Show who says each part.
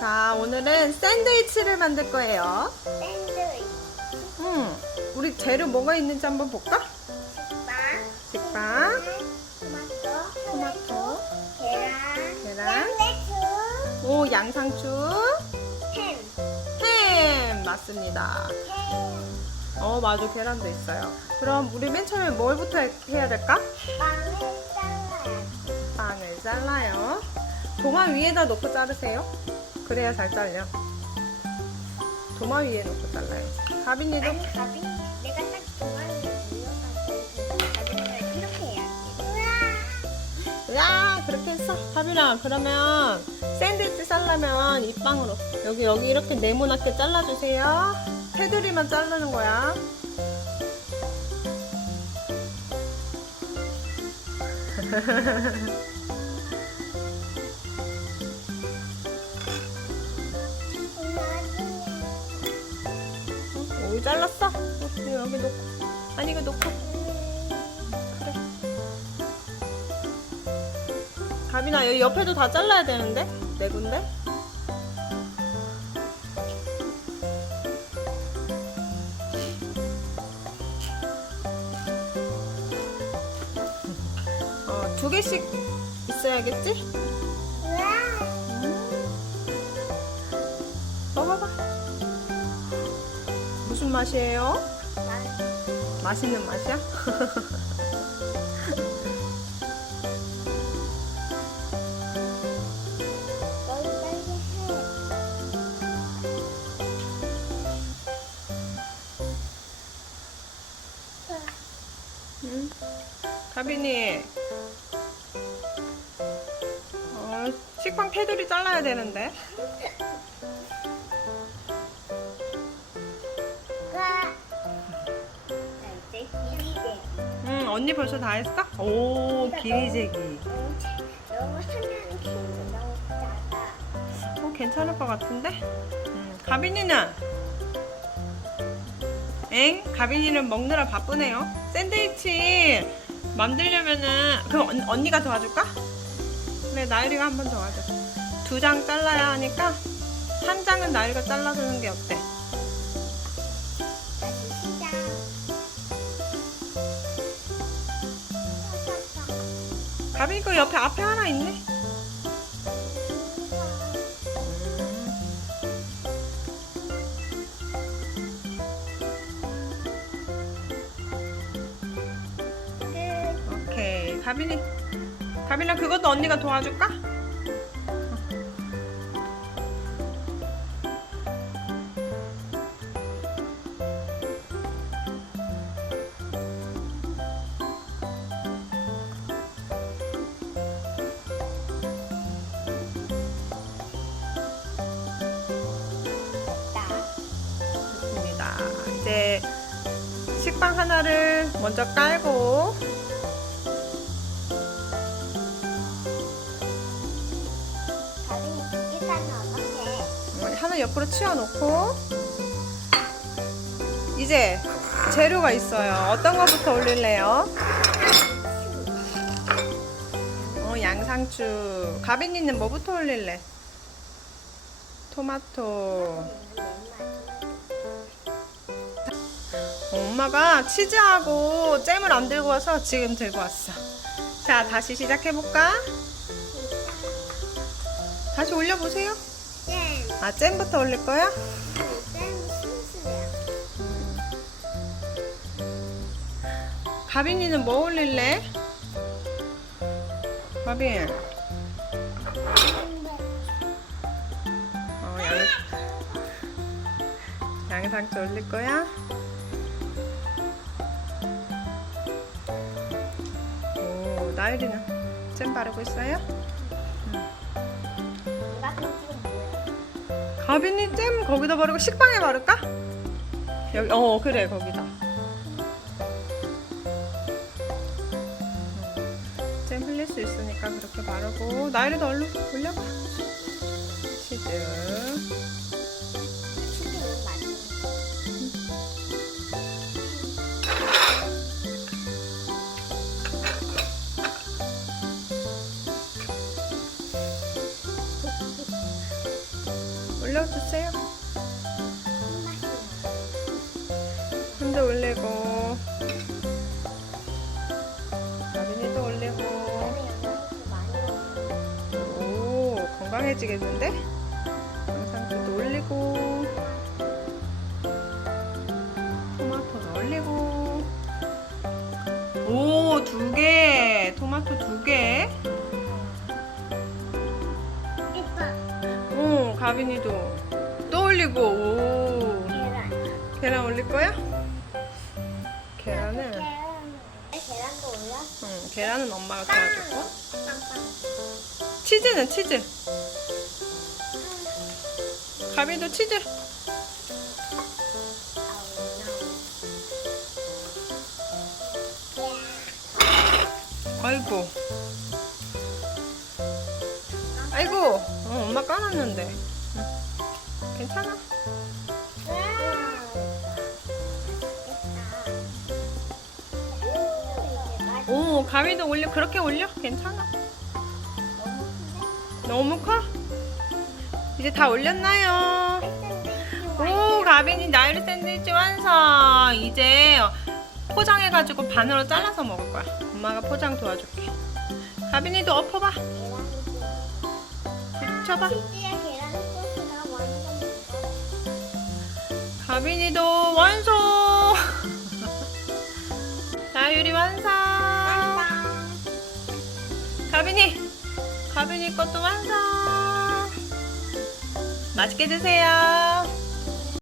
Speaker 1: 자, 오늘은 샌드위치를 만들 거예요.
Speaker 2: 샌드위치,
Speaker 1: 음, 우리 재료 뭐가 있는지 한번 볼까?
Speaker 2: 빵,
Speaker 1: 식빵,
Speaker 2: 토마토,
Speaker 1: 토마토,
Speaker 2: 계란,
Speaker 1: 계란.
Speaker 2: 샌드위치,
Speaker 1: 오, 양상추,
Speaker 2: 햄,
Speaker 1: 햄, 맞습니다.
Speaker 2: 햄,
Speaker 1: 어, 맞아, 계란도 있어요. 그럼 우리 맨 처음에 뭘부터 해- 해야 될까?
Speaker 2: 빵을 잘라야
Speaker 1: 빵을 잘라요. 도마 위에다 놓고 자르세요. 그래야 잘 잘려. 도마 위에 놓고 잘라요. 가빈이도
Speaker 2: 아니, 가빈, 내가 딱 이어가지고 가빈이가 이렇게 해야지.
Speaker 1: 야 그렇게 했어 가빈아 그러면 샌드위치 잘라면 이 빵으로 여기 여기 이렇게 네모나게 잘라주세요 테두리만 자르는 거야 어, 여기 잘랐어? 어, 이거 여기 놓고. 아니 이거 놓고. 그래. 가빈아 여기 옆에도 다 잘라야 되는데? 네 군데? 어, 두 개씩 있어야겠지? 먹어봐 무슨 맛이에요? 맛있는 맛이야? 응? 가빈이 어, 식빵 테두리 잘라야 되는데 응 언니 벌써 다 했어? 오 길이재기
Speaker 2: 너무 하나는 키우고 너무.
Speaker 1: 어, 괜찮을 것 같은데? 음, 가빈이는? 엥? 가빈이는 먹느라 바쁘네요. 샌드위치 만들려면은, 그럼 언, 언니가 도와줄까? 그래, 나일이가 한 번 도와줘. 두 장 잘라야 하니까, 한 장은 나일이가 잘라주는 게 어때? 가빈이 그 옆에 앞에 하나 있네?
Speaker 2: 끝.
Speaker 1: 오케이. 가빈이, 가빈아 그것도 언니가 도와줄까? 이제 식빵 하나를 먼저 깔고
Speaker 2: 두개 어떡해?
Speaker 1: 어, 하나 옆으로 치워놓고 이제 재료가 있어요. 어떤 거부터 올릴래요? 어, 양상추. 가빈이는 뭐부터 올릴래? 토마토. 엄마가 치즈하고 잼을 안 들고 와서 지금 들고 왔어. 자, 다시 시작해볼까? 다시 올려보세요.
Speaker 2: 잼.
Speaker 1: 아, 잼부터 올릴 거야?
Speaker 2: 잼 순수해요.
Speaker 1: 가빈이는 뭐 올릴래? 가빈. 어, 양, 양상추 올릴 거야? 오, 나유리는 잼 바르고 있어요? 가빈이 잼 거기다 바르고 식빵에 바를까? 여기, 어, 그래, 거기다. 잼 흘릴 수 있으니까 그렇게 바르고 나이리도 얼른 올려봐 치즈
Speaker 2: 맛이
Speaker 1: 혼자 올리고. 가빈이도 올리고. 오 건강해지겠는데? 영상도 올리고. 토마토도 올리고. 오 두 개. 토마토 두개 오 가빈이도 또 올리고 오
Speaker 2: 계란.
Speaker 1: 계란 올릴 거야? 계란은
Speaker 2: 계란. 계란도 올렸어.
Speaker 1: 응, 계란은 엄마가 도와줬고
Speaker 2: 빵빵.
Speaker 1: 치즈는 치즈 가빈이도 치즈 아이고 아이고 어, 엄마 까놨는데 응. 괜찮아? 오 가빈이도 올려. 그렇게 올려? 괜찮아. 너무 커? 이제 다 올렸나요? 오 가빈이 나이르 샌드위치 완성. 이제 포장해가지고 반으로 잘라서 먹을 거야. 엄마가 포장 도와줄게. 가빈이도 엎어봐. 붙여봐 가빈이도 완성! 나유리 완성! 가빈이! 가빈이 것도 완성! 맛있게 드세요